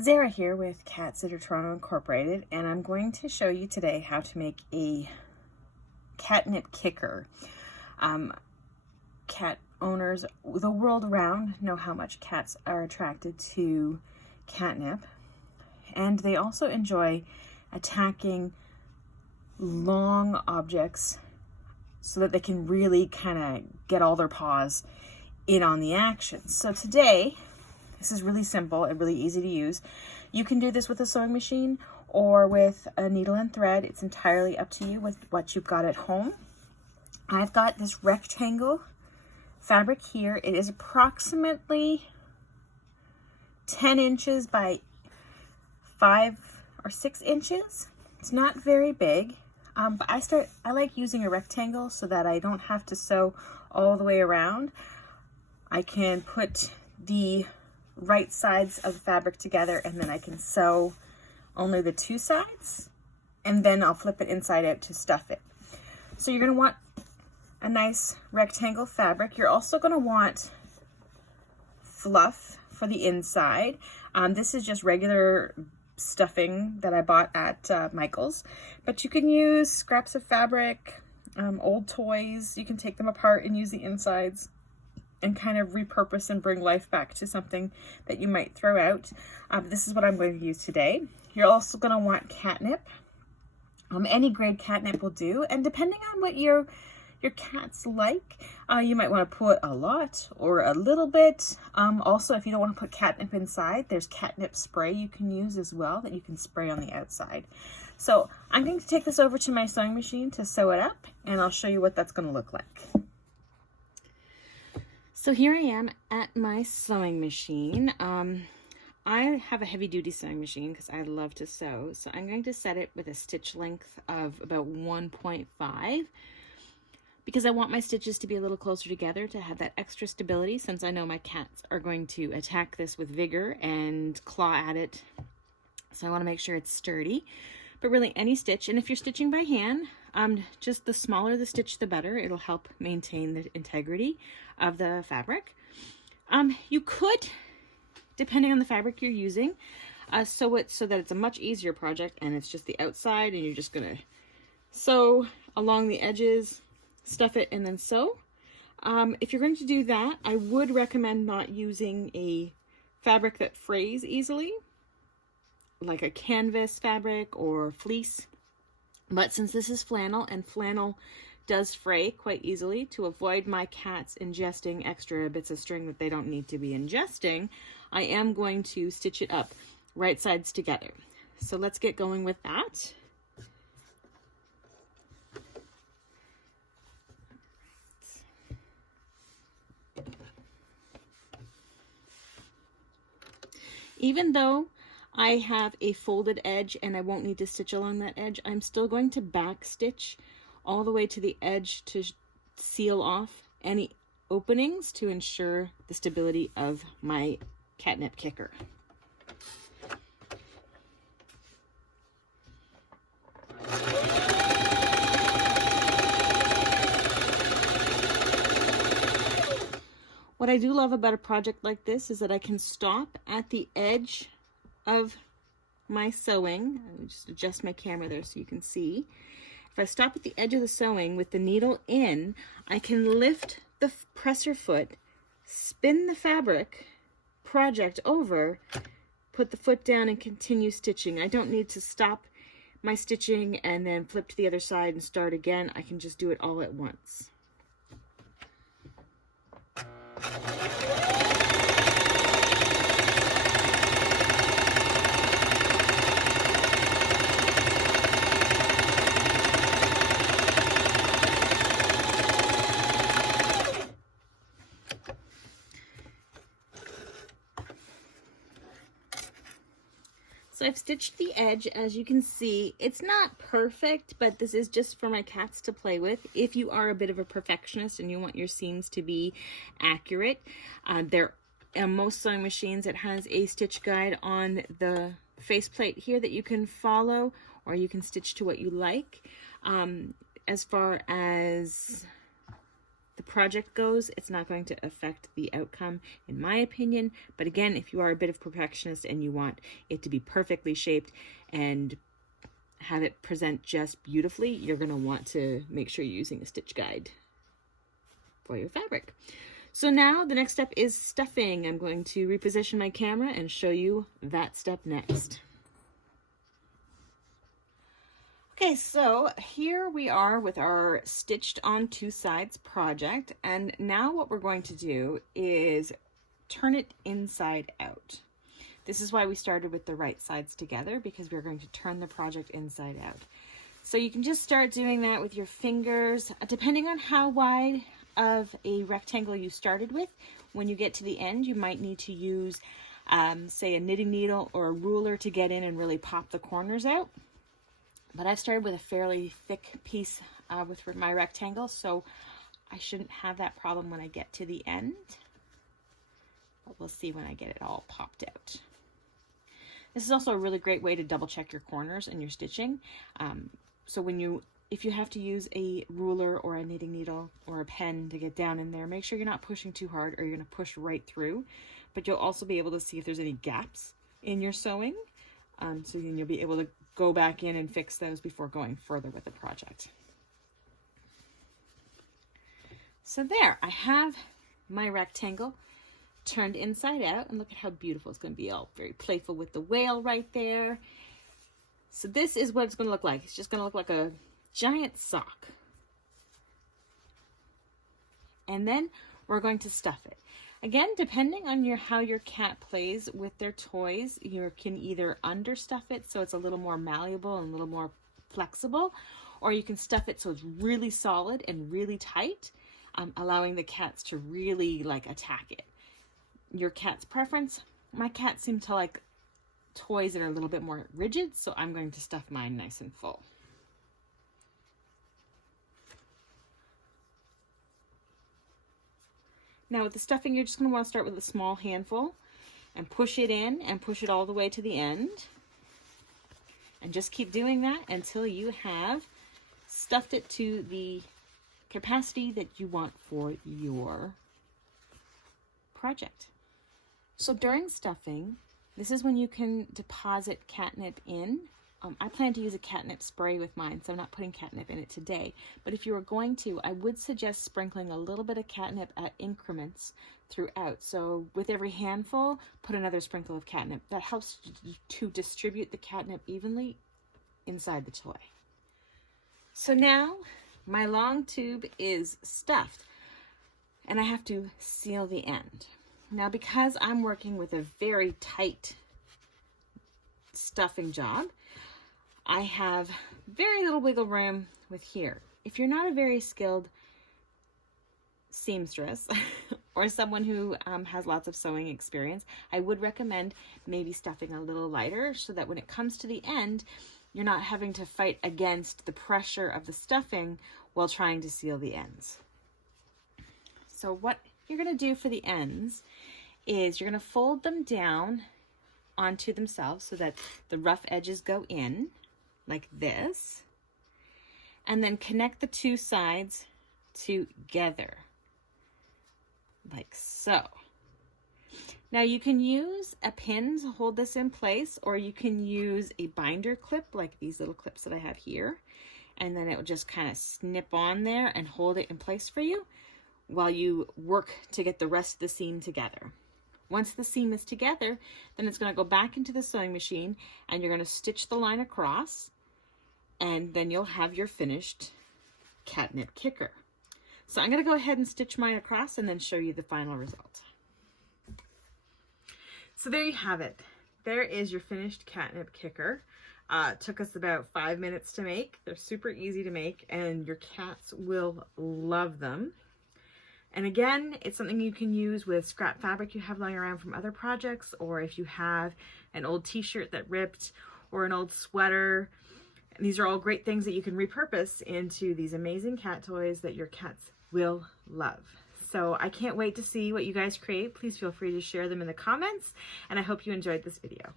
Zara here with Cat Sitter Toronto Incorporated, and I'm going to show you today how to make a catnip kicker. Cat owners the world around know how much cats are attracted to catnip, and they also enjoy attacking long objects so that they can really kind of get all their paws in on the action. So today, this is really simple and really easy to use. You can do this with a sewing machine or with a needle and thread. It's entirely up to you with what you've got at home. I've got this rectangle fabric here. It is approximately 10 inches by 5 or 6 inches. It's not very big, but I like using a rectangle so that I don't have to sew all the way around. I can put the right sides of the fabric together, and then I can sew only the two sides, and then I'll flip it inside out to stuff it. So you're going to want a nice rectangle fabric. You're also going to want fluff for the inside. This is just regular stuffing that I bought at Michael's, but you can use scraps of fabric, old toys. You can take them apart and use the insides and kind of repurpose and bring life back to something that you might throw out. This is what I'm going to use today. You're also going to want catnip. Any grade catnip will do, and depending on what your cats like, you might want to put a lot or a little bit. Also, if you don't want to put catnip inside, there's catnip spray you can use as well that you can spray on the outside. So I'm going to take this over to my sewing machine to sew it up, and I'll show you what that's going to look like. So here I am at my sewing machine. I have a heavy duty sewing machine because I love to sew. So I'm going to set it with a stitch length of about 1.5 because I want my stitches to be a little closer together to have that extra stability, since I know my cats are going to attack this with vigor and claw at it. So I want to make sure it's sturdy, but really any stitch. And if you're stitching by hand, just the smaller the stitch, the better. It'll help maintain the integrity of the fabric. You could, depending on the fabric you're using, sew it so that it's a much easier project and it's just the outside and you're just gonna sew along the edges, stuff it, and then sew. If you're going to do that, I would recommend not using a fabric that frays easily, like a canvas fabric or fleece. But since this is flannel, and flannel does fray quite easily, to avoid my cats ingesting extra bits of string that they don't need to be ingesting, I am going to stitch it up right sides together. So let's get going with that. Even though I have a folded edge and I won't need to stitch along that edge, I'm still going to back stitch all the way to the edge to seal off any openings to ensure the stability of my catnip kicker. What I do love about a project like this is that I can stop at the edge of my sewing. I'll just adjust my camera there so you can see. If I stop at the edge of the sewing with the needle in, I can lift the presser foot, spin the fabric project over, put the foot down, and continue stitching. I don't need to stop my stitching and then flip to the other side and start again. I can just do it all at once. So I've stitched the edge. As you can see, it's not perfect, but this is just for my cats to play with. If you are a bit of a perfectionist and you want your seams to be accurate, there are most sewing machines, it has a stitch guide on the faceplate here that you can follow, or you can stitch to what you like. As far as the project goes, it's not going to affect the outcome, in my opinion. But again, if you are a bit of a perfectionist and you want it to be perfectly shaped and have it present just beautifully, you're going to want to make sure you're using a stitch guide for your fabric. So now the next step is stuffing. I'm going to reposition my camera and show you that step next. Okay, so here we are with our stitched on two sides project, and now what we're going to do is turn it inside out. This is why we started with the right sides together, because we're going to turn the project inside out. So you can just start doing that with your fingers, depending on how wide of a rectangle you started with. When you get to the end, you might need to use, say, a knitting needle or a ruler to get in and really pop the corners out. But I've started with a fairly thick piece with my rectangle, so I shouldn't have that problem when I get to the end. But we'll see when I get it all popped out. This is also a really great way to double check your corners and your stitching. So if you have to use a ruler or a knitting needle or a pen to get down in there, make sure you're not pushing too hard or you're going to push right through. But you'll also be able to see if there's any gaps in your sewing. So then you'll be able to go back in and fix those before going further with the project. So there, I have my rectangle turned inside out, and look at how beautiful it's going to be, all very playful with the whale right there. So this is what it's going to look like. It's just going to look like a giant sock. And then we're going to stuff it. Again, depending on how your cat plays with their toys, you can either understuff it so it's a little more malleable and a little more flexible, or you can stuff it so it's really solid and really tight, allowing the cats to really attack it. Your cat's preference. My cats seem to like toys that are a little bit more rigid, so I'm going to stuff mine nice and full. Now with the stuffing, you're just going to want to start with a small handful and push it in and push it all the way to the end. And just keep doing that until you have stuffed it to the capacity that you want for your project. So during stuffing, this is when you can deposit catnip in. I plan to use a catnip spray with mine, so I'm not putting catnip in it today. But if you were going to, I would suggest sprinkling a little bit of catnip at increments throughout. So with every handful, put another sprinkle of catnip. That helps to distribute the catnip evenly inside the toy. So now my long tube is stuffed, and I have to seal the end. Now because I'm working with a very tight stuffing job, I have very little wiggle room with here. If you're not a very skilled seamstress or someone who has lots of sewing experience, I would recommend maybe stuffing a little lighter so that when it comes to the end, you're not having to fight against the pressure of the stuffing while trying to seal the ends. So what you're going to do for the ends is you're going to fold them down onto themselves so that the rough edges go in like this, and then connect the two sides together like so. Now you can use a pin to hold this in place, or you can use a binder clip like these little clips that I have here, and then it will just kind of snip on there and hold it in place for you while you work to get the rest of the seam together. Once the seam is together, then it's going to go back into the sewing machine and you're going to stitch the line across, and then you'll have your finished catnip kicker. So I'm going to go ahead and stitch mine across and then show you the final result. So there you have it. There is your finished catnip kicker. It took us about 5 minutes to make. They're super easy to make and your cats will love them. And again, it's something you can use with scrap fabric you have lying around from other projects, or if you have an old t-shirt that ripped or an old sweater. And these are all great things that you can repurpose into these amazing cat toys that your cats will love. So I can't wait to see what you guys create. Please feel free to share them in the comments, and I hope you enjoyed this video.